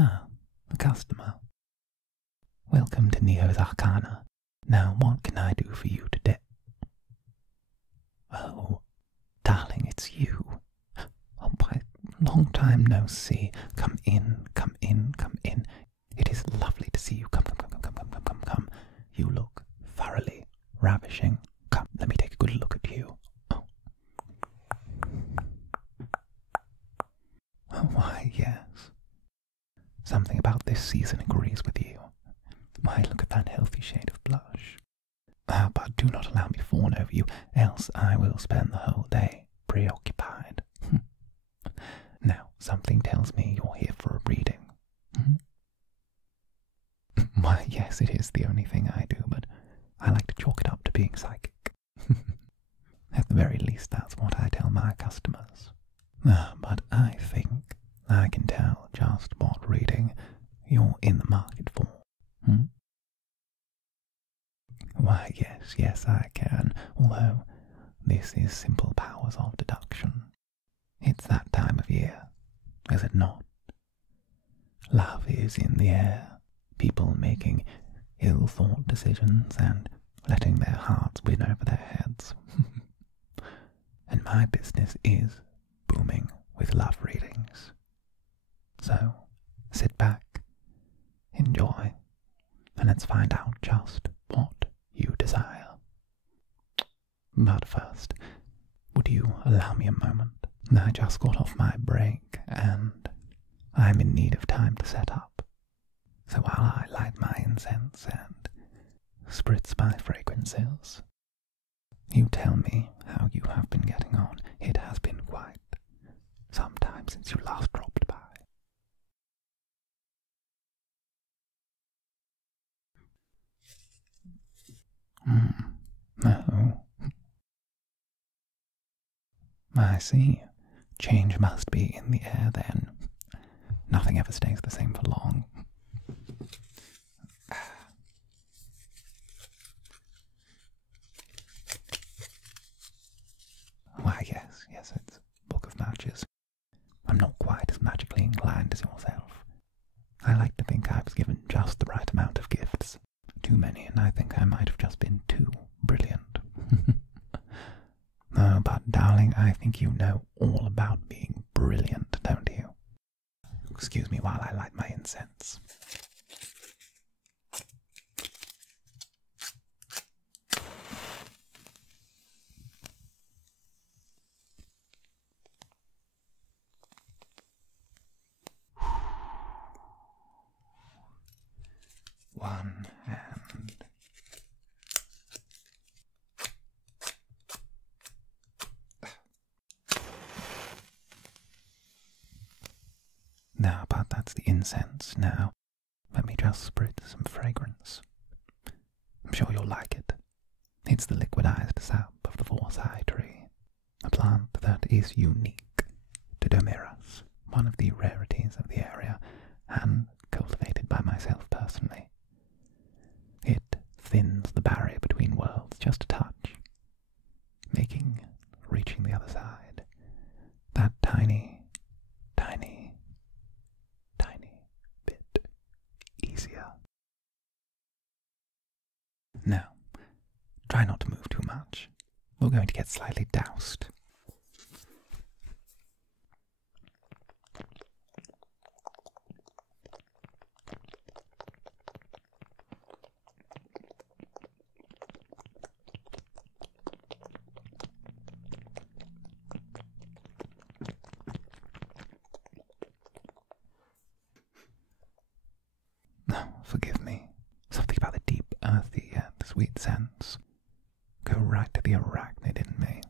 Ah, the customer. Welcome to Nioh's Arcana. Now what can I do for you today? Oh, darling, it's you. Oh, why, long time no see. Come in, come in, come in. It is lovely to see you. Come, come, come, come, come, come, come, come. You look thoroughly ravishing. Come, let me take a good look at you. Oh, why, yes. Something about this season agrees with you. Why, look at that healthy shade of blush. But do not allow me to fawn over you, else I will spend the whole day preoccupied. Now, something tells me you're here for a reading. Why, yes, it is the only thing I do, but I like to chalk it up to being psychic. At the very least, that's what I tell my customers. But I think I can tell just what reading you're in the market for. Why, yes, I can, although this is simple powers of deduction. It's that time of year, is it not? Love is in the air, people making ill-thought decisions and letting their hearts win over their heads. And my business is booming with love readings. So, sit back, enjoy, and let's find out just what you desire. But first, would you allow me a moment? I just got off my break, and I'm in need of time to set up. So while I light my incense and spritz my fragrances, you tell me how you have been getting on. It has been quite some time since you last dropped by. Oh. I see. Change must be in the air then. Nothing ever stays the same for long. Why, yes, it's Book of Matches. I'm not quite as magically inclined as yourself. I like to think I was given just the right amount of gifts. Too many, and I think I might have just been too brilliant. Oh, but darling, I think you know all about being brilliant, don't you? Excuse me while I light my incense. One hand. Now, but that's the incense. Now, let me just spritz some fragrance. I'm sure you'll like it. It's the liquidized sap of the Forsyth tree, a plant that is unique to Domiras, one of the rarities of the area, and cultivated by myself personally. It thins the barrier between worlds just a touch, making reaching the other side that tiny, tiny, tiny bit easier. Now, try not to move too much. We're going to get slightly doused. Forgive me. Something about the deep, earthy, and sweet scents go right to the arachnid in me.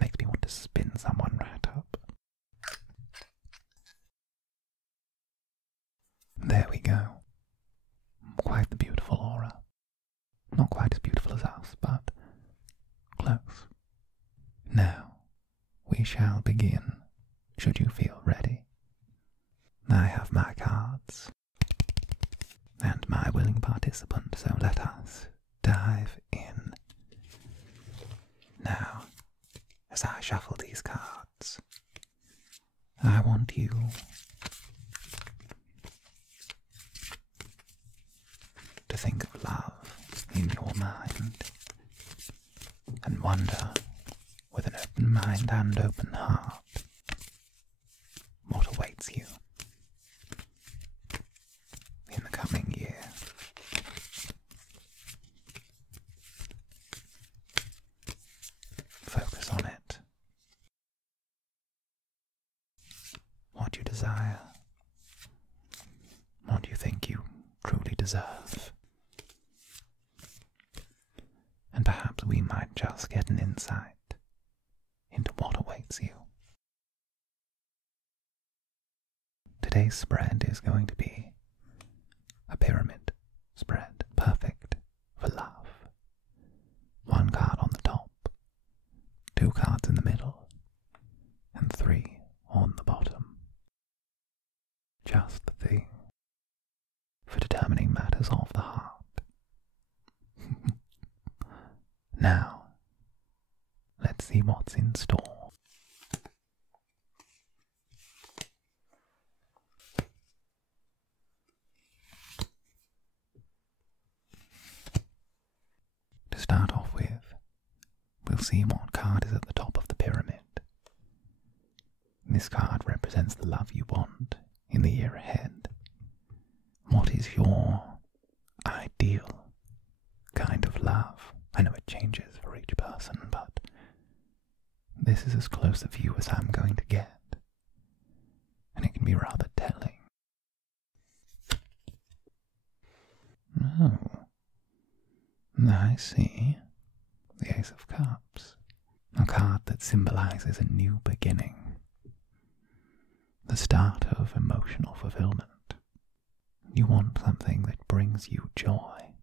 Makes me want to spin someone right up. There we go. Quite the beautiful aura. Not quite as beautiful as us, but close. Now, we shall begin, should you feel ready. I have my cards and my willing participant, so let us dive in. Now, as I shuffle these cards, I want you in your mind and wonder, with an open mind and open heart, what awaits you in the coming year. Focus on it. What you desire. What you think you truly deserve. And perhaps we might just get an insight into what awaits you. Today's spread is going to be a pyramid spread, perfect for love. One card on the top, 2 cards in the middle, and 3 on the bottom. Just the thing for determining matters of the heart. Now, let's see what's in store. To start off with, we'll see what card is at the top of the pyramid. This card represents the love you want in the year ahead. What is your ideal kind of love? I know it changes for each person, but this is as close a view as I'm going to get, and it can be rather telling. Oh, I see. The Ace of Cups, a card that symbolizes a new beginning, the start of emotional fulfillment. You want something that brings you joy,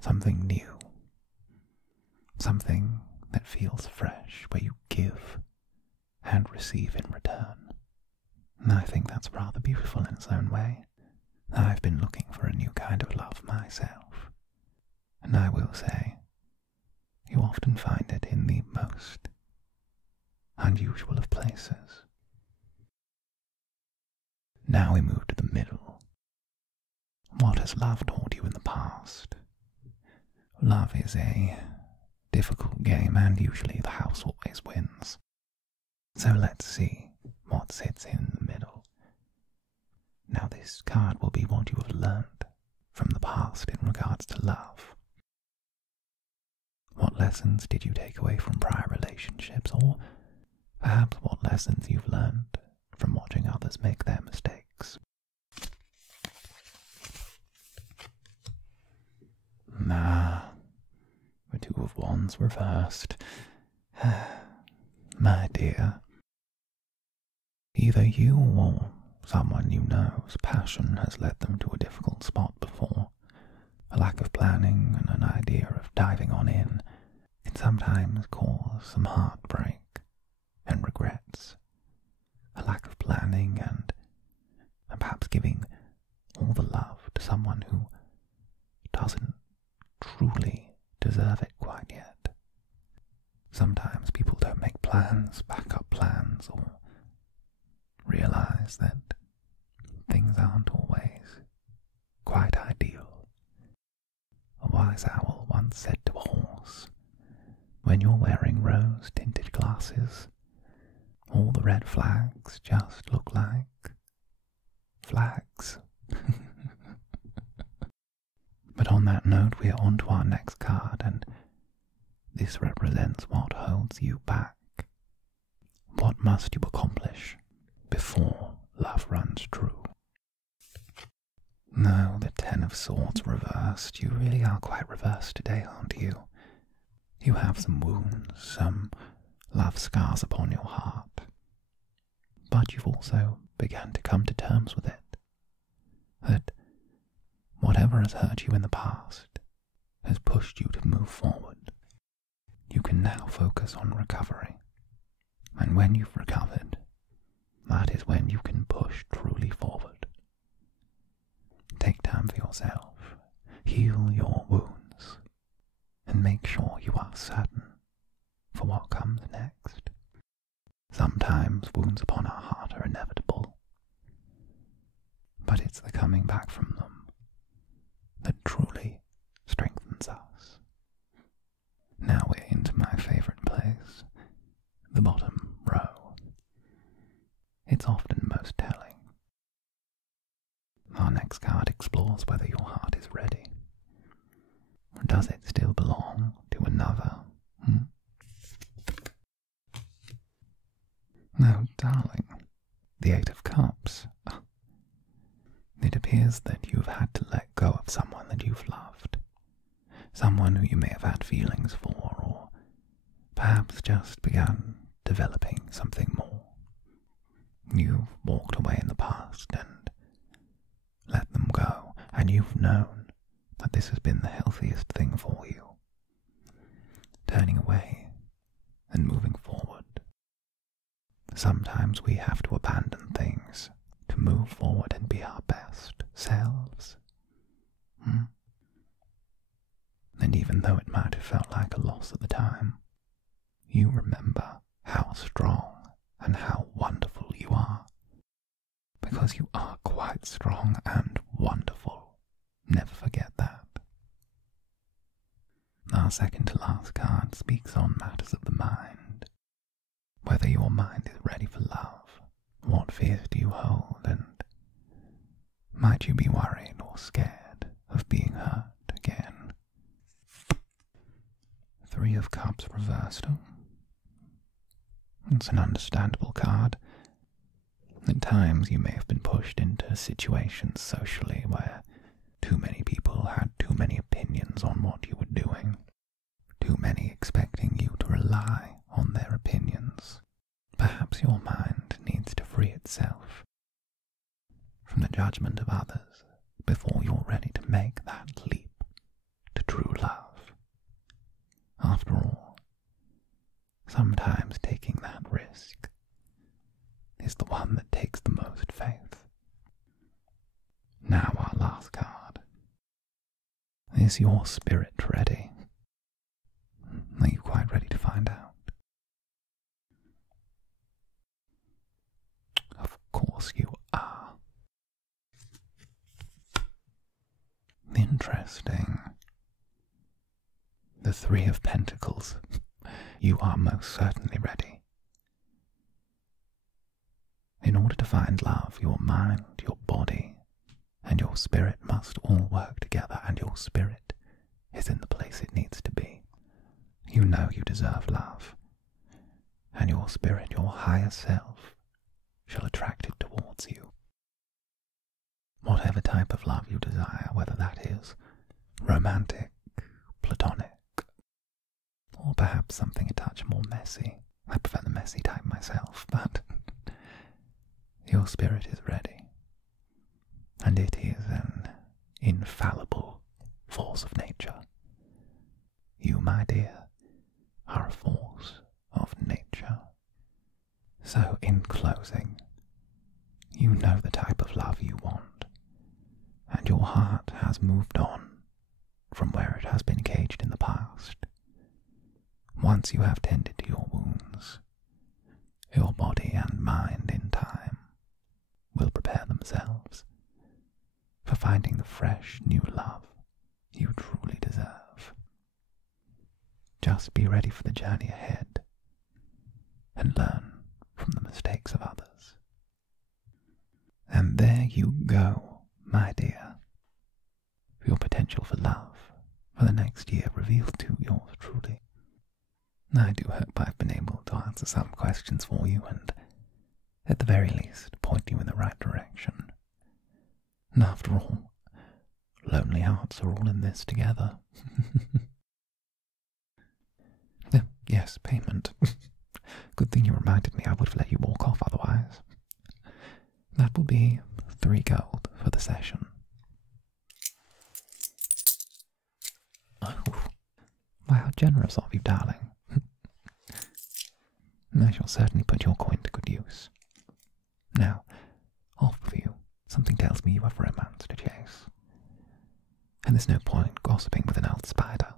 something new, something that feels fresh, where you give and receive in return. And I think that's rather beautiful in its own way. I've been looking for a new kind of love myself, and I will say, you often find it in the most unusual of places. Now we move to the middle. What has love taught you in the past? Love is a difficult game, and usually the house always wins. So let's see what sits in the middle. Now this card will be what you have learned from the past in regards to love. What lessons did you take away from prior relationships, or perhaps what lessons you've learned from watching others make their mistakes? The 2 of Wands reversed. My dear, either you or someone you know's passion has led them to a difficult spot before. A lack of planning and an idea of diving on in can sometimes cause some heartbreak and regrets. A lack of planning and perhaps giving all the love to someone who doesn't truly deserve it quite yet. Sometimes people don't make plans, backup plans, or realize that things aren't always quite ideal. A wise owl once said to a horse, when you're wearing rose-tinted glasses, all the red flags just look like flags. But on that note, we are on to our next card, and this represents what holds you back. What must you accomplish before love runs true? No, the 10 of Swords reversed. You really are quite reversed today, aren't you? You have some wounds, some love scars upon your heart. But you've also begun to come to terms with it. That whatever has hurt you in the past has pushed you to move forward. You can now focus on recovery. And when you've recovered, that is when you can push truly forward. Take time for yourself, heal your wounds, and make sure you are certain for what comes next. Sometimes wounds upon our heart are inevitable, but it's the coming back from them that truly bottom row. It's often most telling. Our next card explores whether your heart is ready. Does it still belong to another? No, darling. The Eight of Cups. It appears that you've had to let go of someone that you've loved. Someone who you may have had feelings for, or perhaps just begun developing something more. You've walked away in the past and let them go, and you've known that this has been the healthiest thing for you. Turning away and moving forward. Sometimes we have to abandon things to move forward and be our best selves. And even though it might have felt like a loss at the time, you remember how strong and how wonderful you are. Because you are quite strong and wonderful. Never forget that. Our second to last card speaks on matters of the mind. Whether your mind is ready for love, what fears do you hold, and might you be worried or scared of being hurt again? Three of Cups reversed. It's an understandable card. At times you may have been pushed into situations socially where too many people had too many opinions on what you were doing, too many expecting you to rely on their opinions. Perhaps your mind needs to free itself from the judgment of others before you're ready to make that leap to true love. After all, sometimes taking that risk is the one that takes the most faith. Now our last card. Is your spirit ready? Are you quite ready to find out? Of course you are. Interesting. The Three of Pentacles. You are most certainly ready. In order to find love, your mind, your body, and your spirit must all work together, and your spirit is in the place it needs to be. You know you deserve love, and your spirit, your higher self, shall attract it towards you. Whatever type of love you desire, whether that is romantic, platonic, or perhaps something a touch more messy. I prefer the messy type myself, but your spirit is ready, and it is an infallible force of nature. You, my dear, are a force of nature. So, in closing, you know the type of love you want, and your heart has moved on from where it has been caged in the past. Once you have tended to your wounds, your body and mind in time will prepare themselves for finding the fresh new love you truly deserve. Just be ready for the journey ahead and learn from the mistakes of others. And there you go, my dear. Your potential for love for the next year revealed to yours truly. I do hope I've been able to answer some questions for you and, at the very least, point you in the right direction. And after all, lonely hearts are all in this together. Yes, payment. Good thing you reminded me. I would have let you walk off otherwise. That will be 3 gold for the session. Oh, wow, generous of you, darling. I shall certainly put your coin to good use. Now, off with you. Something tells me you have romance to chase. And there's no point gossiping with an old spider.